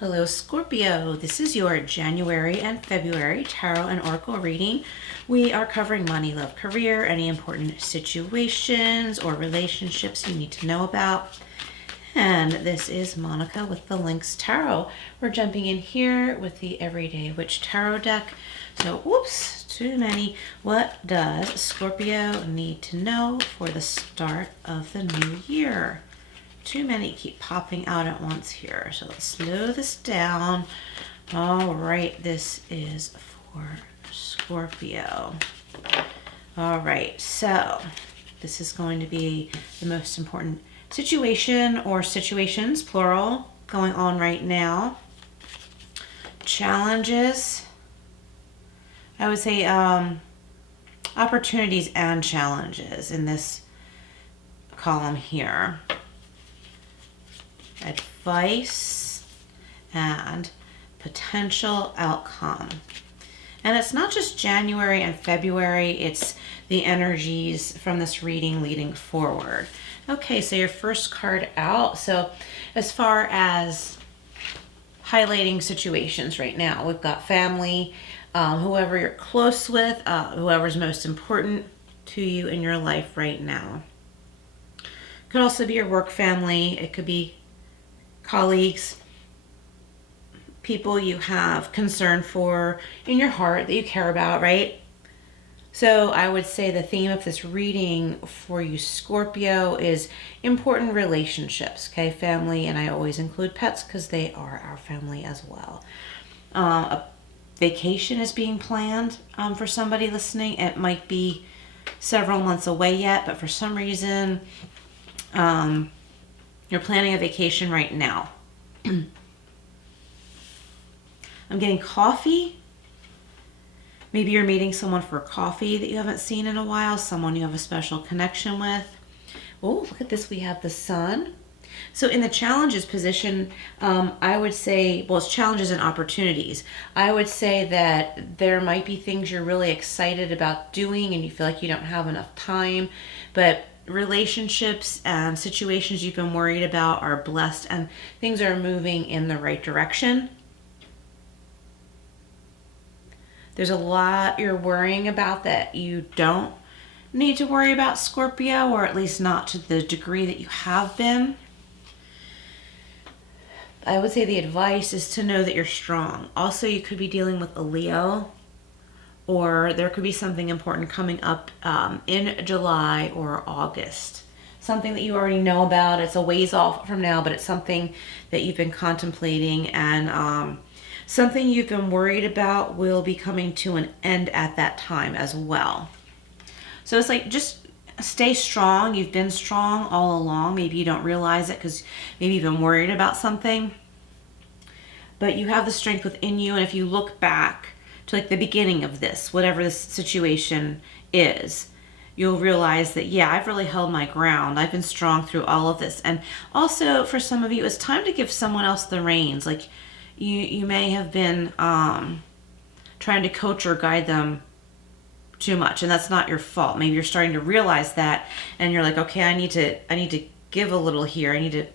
Hello Scorpio, this is your January and February Tarot and Oracle reading. We are covering money, love, career, any important situations or relationships you need to know about. And this is Monica with the Lynx Tarot. We're jumping in here with the Everyday Witch Tarot deck. So, whoops, too many. What does Scorpio need to know for the start of the new year? Too many keep popping out at once here. So let's slow this down. All right, this is for Scorpio. All right, so this is going to be the most important situation or situations, plural, going on right now. Challenges. I would say opportunities and challenges in this column here. Advice and potential outcome. And it's not just January and February, it's the energies from this reading leading forward. Okay, so your first card out. So as far as highlighting situations right now, we've got family, whoever you're close with, whoever's most important to you in your life right now. Could also be your work family. It could be colleagues, people you have concern for in your heart that you care about, right? So I would say the theme of this reading for you, Scorpio, is important relationships, okay? Family, and I always include pets because they are our family as well. A vacation is being planned for somebody listening. It might be several months away yet, but for some reason, you're planning a vacation right now. I'm getting coffee. Maybe you're meeting someone for coffee that you haven't seen in a while, someone you have a special connection with. Oh, look at this. We have the sun. So in the challenges position, I would say, well, it's challenges and opportunities. I would say that there might be things you're really excited about doing and you feel like you don't have enough time, but relationships and situations you've been worried about are blessed and things are moving in the right direction. There's a lot you're worrying about that you don't need to worry about, Scorpio, or at least not to the degree that you have been. I would say the advice is to know that you're strong. Also, you could be dealing with a Leo, or there could be something important coming up in July or August. Something that you already know about. It's a ways off from now, but it's something that you've been contemplating, and something you've been worried about will be coming to an end at that time as well. So it's like, just stay strong. You've been strong all along. Maybe you don't realize it because maybe you've been worried about something. But you have the strength within you, and if you look back to like the beginning of this, whatever this situation is, you'll realize that, yeah, I've really held my ground. I've been strong through all of this. And also for some of you, it's time to give someone else the reins. Like you may have been trying to coach or guide them too much, and that's not your fault. Maybe you're starting to realize that, and you're like, okay, I need to give a little here. I need to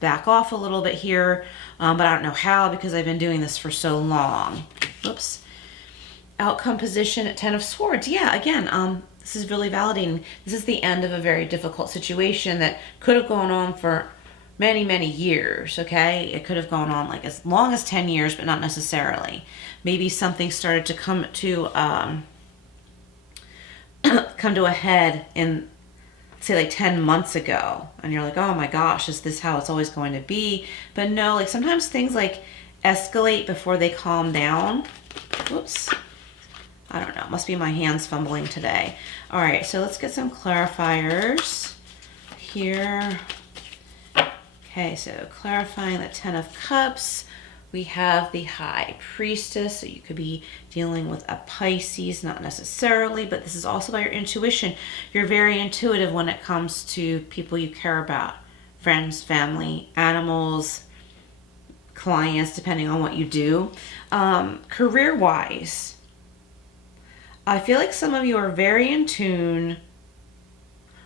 back off a little bit here, but I don't know how because I've been doing this for so long. Oops. Outcome position at 10 of Swords. Yeah, again, this is really validating. This is the end of a very difficult situation that could have gone on for many, many years, okay? It could have gone on like as long as 10 years, but not necessarily. Maybe something started to come to a head in, say, like 10 months ago, and you're like, oh my gosh, is this how it's always going to be? But no, like sometimes things like escalate before they calm down. Whoops. I don't know. It must be my hands fumbling today. All right, so let's get some clarifiers here. Okay, so clarifying the 10 of Cups. We have the High Priestess, so you could be dealing with a Pisces, not necessarily, but this is also about your intuition. You're very intuitive when it comes to people you care about. Friends, family, animals, clients, depending on what you do. Career-wise, I feel like some of you are very in tune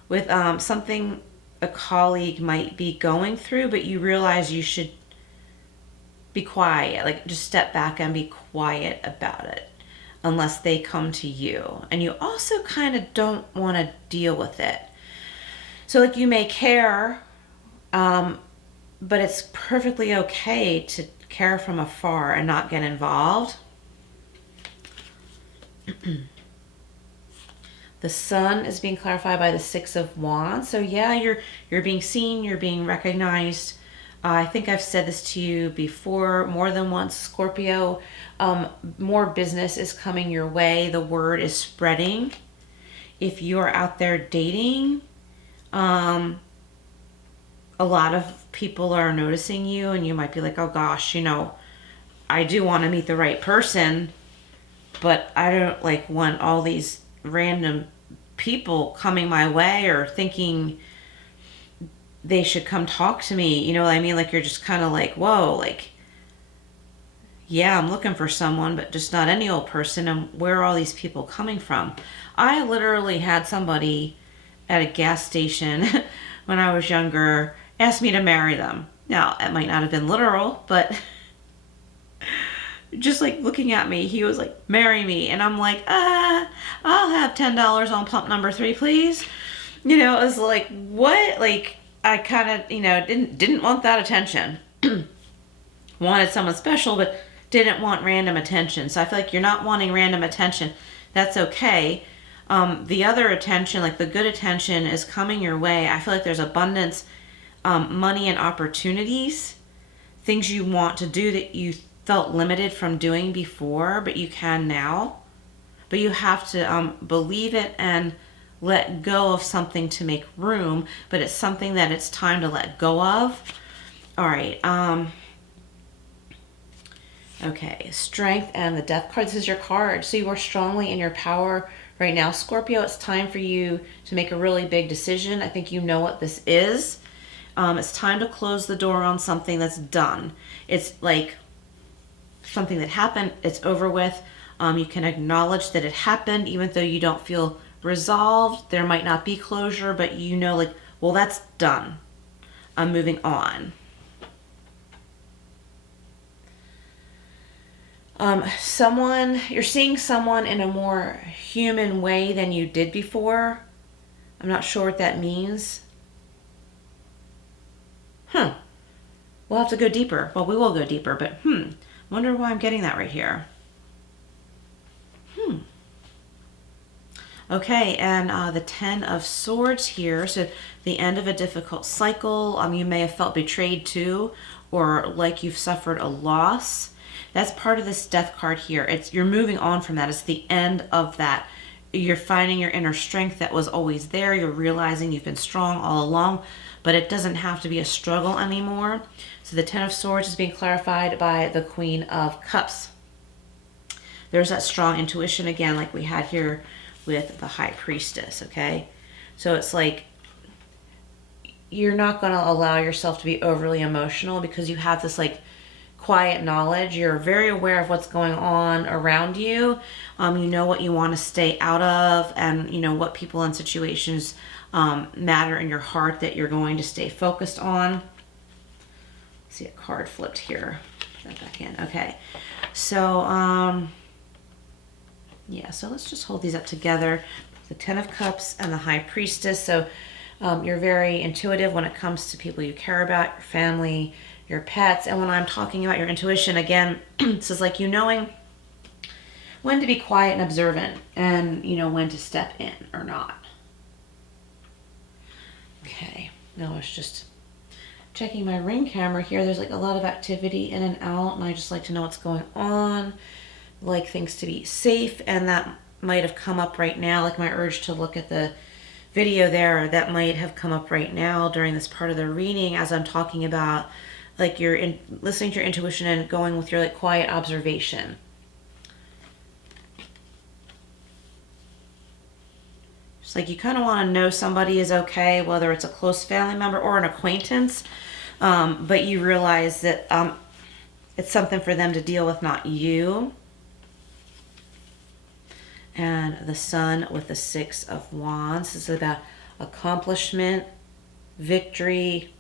with something a colleague might be going through, but you realize you should be quiet. Like, just step back and be quiet about it unless they come to you. And you also kind of don't want to deal with it. So, like, you may care, but it's perfectly okay to care from afar and not get involved. The sun is being clarified by the Six of Wands. So yeah, you're being seen, you're being recognized. I think I've said this to you before more than once, Scorpio. More business is coming your way. The word is spreading. If you're out there dating, a lot of people are noticing you, and you might be like, oh gosh, I do want to meet the right person, but I don't like want all these random people coming my way or thinking they should come talk to me. You know what I mean? Like, you're just kind of like, whoa, like, yeah, I'm looking for someone, but just not any old person. And where are all these people coming from? I literally had somebody at a gas station when I was younger ask me to marry them. Now, it might not have been literal, but just like looking at me, he was like, marry me. And I'm like, I'll have $10 on pump number 3, please. It was like, what? Like, I kind of, didn't want that attention. Wanted someone special, but didn't want random attention. So I feel like you're not wanting random attention. That's okay. The other attention, like the good attention, is coming your way. I feel like there's abundance, money and opportunities, things you want to do that you felt limited from doing before, but you can now. But you have to believe it and let go of something to make room, but it's something that it's time to let go of. All right. Okay, Strength and the Death card. This is your card. So you are strongly in your power right now. Scorpio, it's time for you to make a really big decision. I think you know what this is. It's time to close the door on something that's done. It's like something that happened, it's over with. You can acknowledge that it happened, even though you don't feel resolved. There might not be closure, but like, well, that's done. I'm moving on. You're seeing someone in a more human way than you did before. I'm not sure what that means. We'll have to go deeper. Well, we will go deeper, but wonder why I'm getting that right here. Okay, and the Ten of Swords here. So the end of a difficult cycle. You may have felt betrayed too, or like you've suffered a loss. That's part of this Death card here. You're moving on from that. It's the end of that. You're finding your inner strength that was always there. You're realizing you've been strong all along, but it doesn't have to be a struggle anymore. So the Ten of Swords is being clarified by the Queen of Cups. There's that strong intuition again, like we had here with the High Priestess, okay? So it's like you're not going to allow yourself to be overly emotional because you have this like quiet knowledge. You're very aware of what's going on around you. You know what you want to stay out of, and you know what people and situations matter in your heart that you're going to stay focused on. See a card flipped here. Put that back in. Okay. So, yeah, so let's just hold these up together. The Ten of Cups and the High Priestess. So you're very intuitive when it comes to people you care about, your family, your pets. And when I'm talking about your intuition, again, this is like you knowing when to be quiet and observant, and you know when to step in or not. Okay, now it's just checking my ring camera here. There's like a lot of activity in and out, and I just like to know what's going on, like things to be safe. And that might have come up right now, like my urge to look at the video there, that might have come up right now during this part of the reading as I'm talking about like you're listening to your intuition and going with your like quiet observation. It's like you kind of want to know somebody is okay, whether it's a close family member or an acquaintance, but you realize that it's something for them to deal with, not you. And the Sun with the Six of Wands. This is about accomplishment, victory,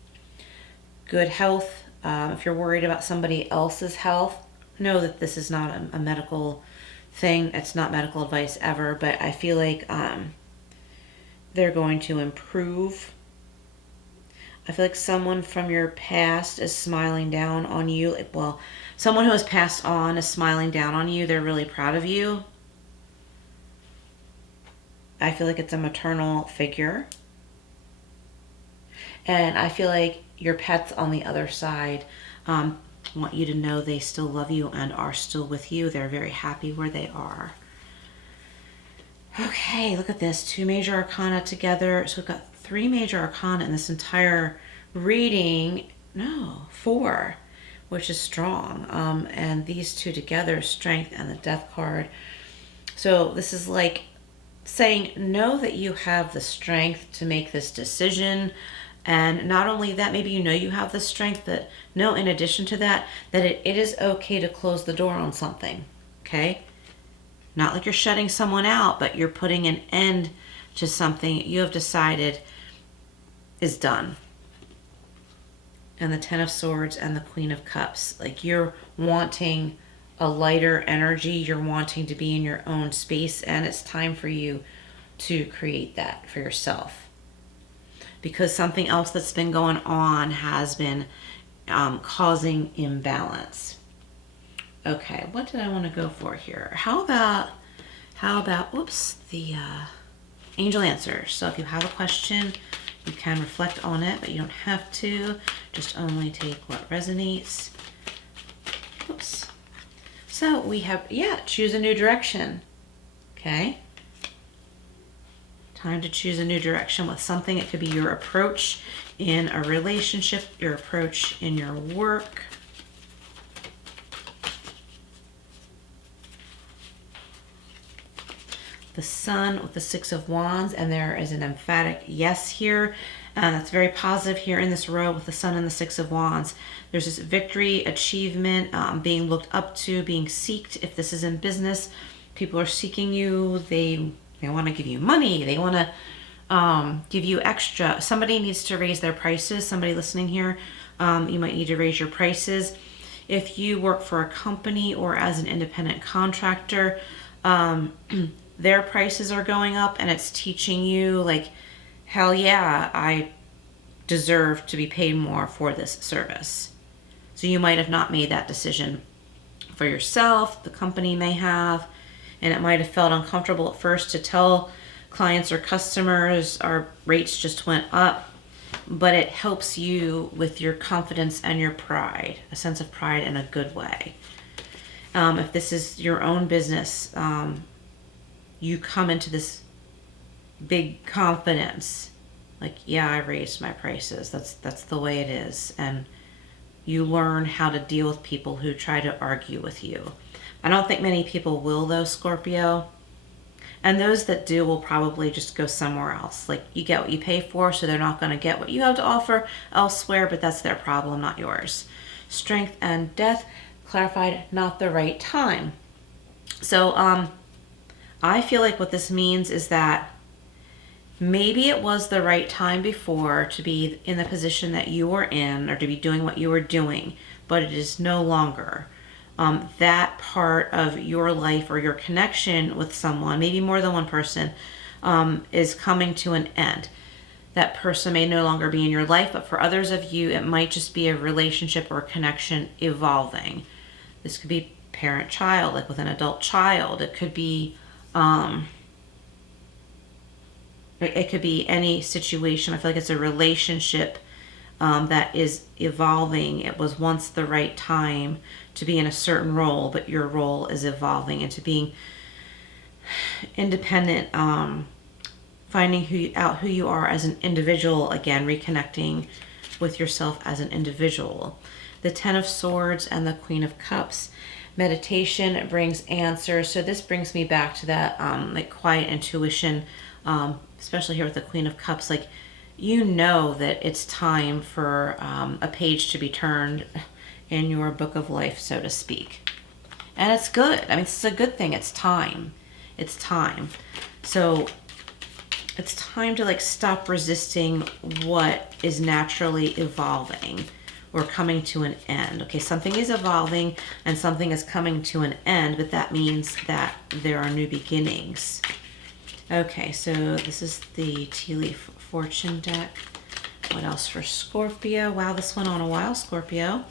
good health, If you're worried about somebody else's health, know that this is not a medical thing. It's not medical advice ever, but I feel like they're going to improve. I feel like someone from your past is smiling down on you. Well, someone who has passed on is smiling down on you. They're really proud of you. I feel like it's a maternal figure. And I feel like your pets on the other side want you to know they still love you and are still with you. They're very happy where they are. Okay, look at this. 2 major arcana together. So we've got 3 major arcana in this entire reading. No, 4, which is strong. And these 2 together, strength and the death card. So this is like saying, know that you have the strength to make this decision. And not only that, maybe you know you have the strength, but know in addition to that, that it is okay to close the door on something, okay? Not like you're shutting someone out, but you're putting an end to something you have decided is done. And the 10 of Swords and the Queen of Cups. Like you're wanting a lighter energy. You're wanting to be in your own space. And it's time for you to create that for yourself. Because something else that's been going on has been causing imbalance. Okay, what did I want to go for here? How about, whoops, the angel answers. So if you have a question, you can reflect on it, but you don't have to. Just only take what resonates. Oops. So we have, choose a new direction. Okay. Time to choose a new direction with something. It could be your approach in a relationship, your approach in your work. The Sun with the 6 of Wands, and there is an emphatic yes here. And that's very positive here in this row with the Sun and the 6 of Wands. There's this victory, achievement, being looked up to, being sought. If this is in business, people are seeking you. They want to give you money. They want to give you extra. Somebody needs to raise their prices. Somebody listening here, you might need to raise your prices. If you work for a company or as an independent contractor, their prices are going up, and it's teaching you like, hell yeah, I deserve to be paid more for this service. So you might have not made that decision for yourself. The company may have, and it might have felt uncomfortable at first to tell clients or customers our rates just went up, but it helps you with your confidence and your pride, a sense of pride in a good way. If this is your own business, you come into this big confidence, like, yeah, I raised my prices. That's the way it is. And you learn how to deal with people who try to argue with you. I don't think many people will, though, Scorpio. And those that do will probably just go somewhere else. Like, you get what you pay for, so they're not going to get what you have to offer elsewhere, but that's their problem, not yours. Strength and death, clarified, not the right time. So, I feel like what this means is that maybe it was the right time before to be in the position that you were in, or to be doing what you were doing, but it is no longer. That part of your life or your connection with someone, maybe more than one person, is coming to an end. That person may no longer be in your life, but for others of you, it might just be a relationship or a connection evolving. This could be parent-child, like with an adult child. It could be any situation. I feel like it's a relationship that is evolving. It was once the right time to be in a certain role, but your role is evolving into being independent, finding out who you are as an individual, again, reconnecting with yourself as an individual. The 10 of Swords and the Queen of Cups. Meditation brings answers. So this brings me back to that like quiet intuition, especially here with the Queen of Cups. Like, you know that it's time for a page to be turned in your book of life, so to speak. And it's good. I mean, it's a good thing. It's time. It's time. So it's time to like stop resisting what is naturally evolving, or coming to an end. Okay, something is evolving and something is coming to an end, but that means that there are new beginnings. Okay, so this is the Tea Leaf Fortune deck. What else for Scorpio? Wow, this went on a while, Scorpio.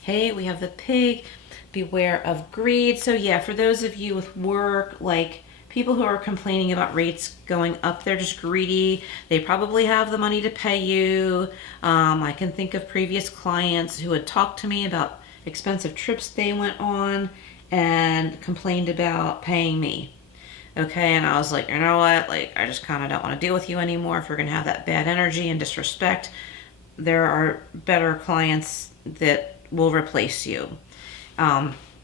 Hey, we have the Pig. Beware of greed. So yeah, for those of you with work, like people who are complaining about rates going up, they're just greedy. They probably have the money to pay you. I can think of previous clients who had talked to me about expensive trips they went on and complained about paying me. Okay, and I was like, you know what? Like, I just kind of don't want to deal with you anymore if we're going to have that bad energy and disrespect. There are better clients that will replace you.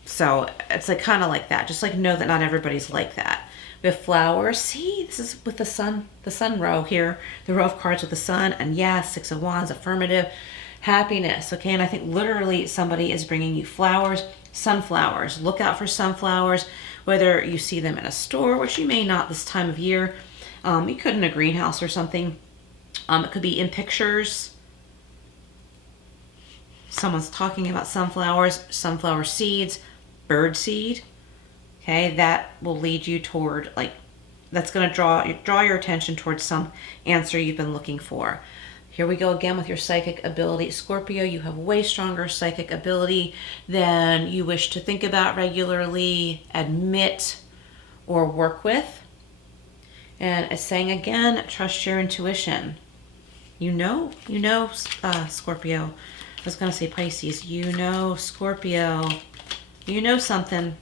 So it's like kind of like that. Just like know that not everybody's like that. We have flowers. See, this is with the sun row here. The row of cards with the sun. And yes, Six of Wands, affirmative, happiness. Okay, and I think literally somebody is bringing you flowers, sunflowers. Look out for sunflowers, whether you see them in a store, which you may not this time of year. You could in a greenhouse or something. It could be in pictures. Someone's talking about sunflowers, sunflower seeds, bird seed. Okay, that will lead you toward, like, that's going to draw your attention towards some answer you've been looking for. Here we go again with your psychic ability. Scorpio, you have way stronger psychic ability than you wish to think about regularly, admit, or work with. And it's saying again, trust your intuition. You know, Scorpio. I was going to say Pisces. You know, Scorpio. You know something.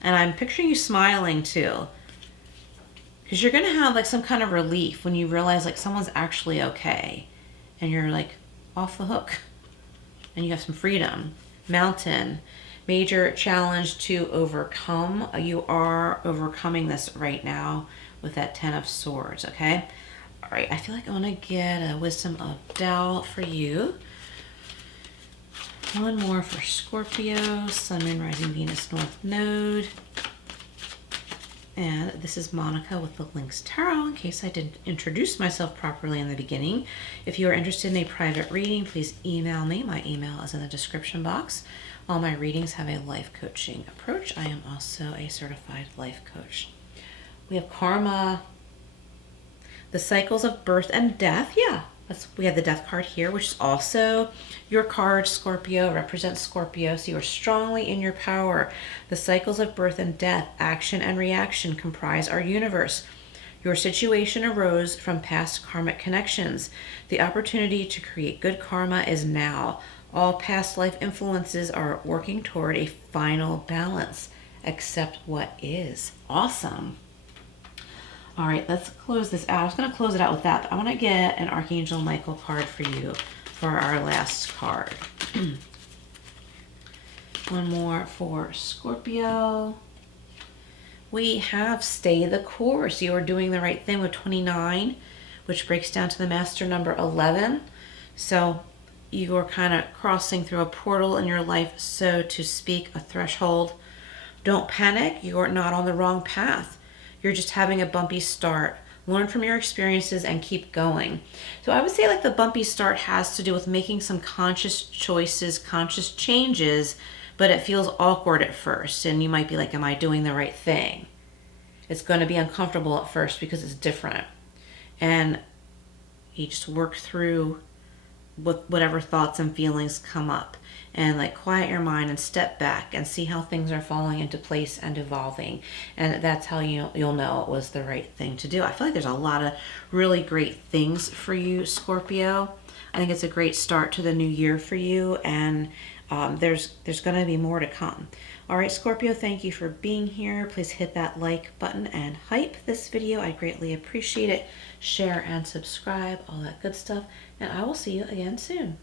And I'm picturing you smiling too. Because you're going to have like some kind of relief when you realize like someone's actually okay. And you're like off the hook. And you have some freedom. Mountain. Major challenge to overcome. You are overcoming this right now with that Ten of Swords, okay? All right, I feel like I want to get a Wisdom of Tao for you. One more for Scorpio, Sun, Moon, Rising, Venus, North Node. And this is Monica with the Lynx Tarot, in case I didn't introduce myself properly in the beginning. If you are interested in a private reading, please email me. My email is in the description box. All my readings have a life coaching approach. I am also a certified life coach. We have Karma, the cycles of birth and death. Yeah, we have the death card here, which is also your card, Scorpio, represents Scorpio. So you are strongly in your power. The cycles of birth and death, action and reaction comprise our universe. Your situation arose from past karmic connections. The opportunity to create good karma is now. All past life influences are working toward a final balance. Accept what is. Awesome. All right, let's close this out. I was going to close it out with that, but I want to get an Archangel Michael card for you for our last card. One more for Scorpio. We have Stay the Course. You are doing the right thing with 29, which breaks down to the master number 11. So you are kind of crossing through a portal in your life, so to speak, a threshold. Don't panic. You are not on the wrong path. You're just having a bumpy start. Learn from your experiences and keep going. So I would say like the bumpy start has to do with making some conscious choices, conscious changes, but it feels awkward at first. And you might be like, am I doing the right thing? It's going to be uncomfortable at first because it's different. And you just work through with whatever thoughts and feelings come up. And like quiet your mind and step back and see how things are falling into place and evolving. And that's how you'll know it was the right thing to do. I feel like there's a lot of really great things for you, Scorpio. I think it's a great start to the new year for you. And there's going to be more to come. All right, Scorpio, thank you for being here. Please hit that like button and hype this video. I greatly appreciate it. Share and subscribe, all that good stuff. And I will see you again soon.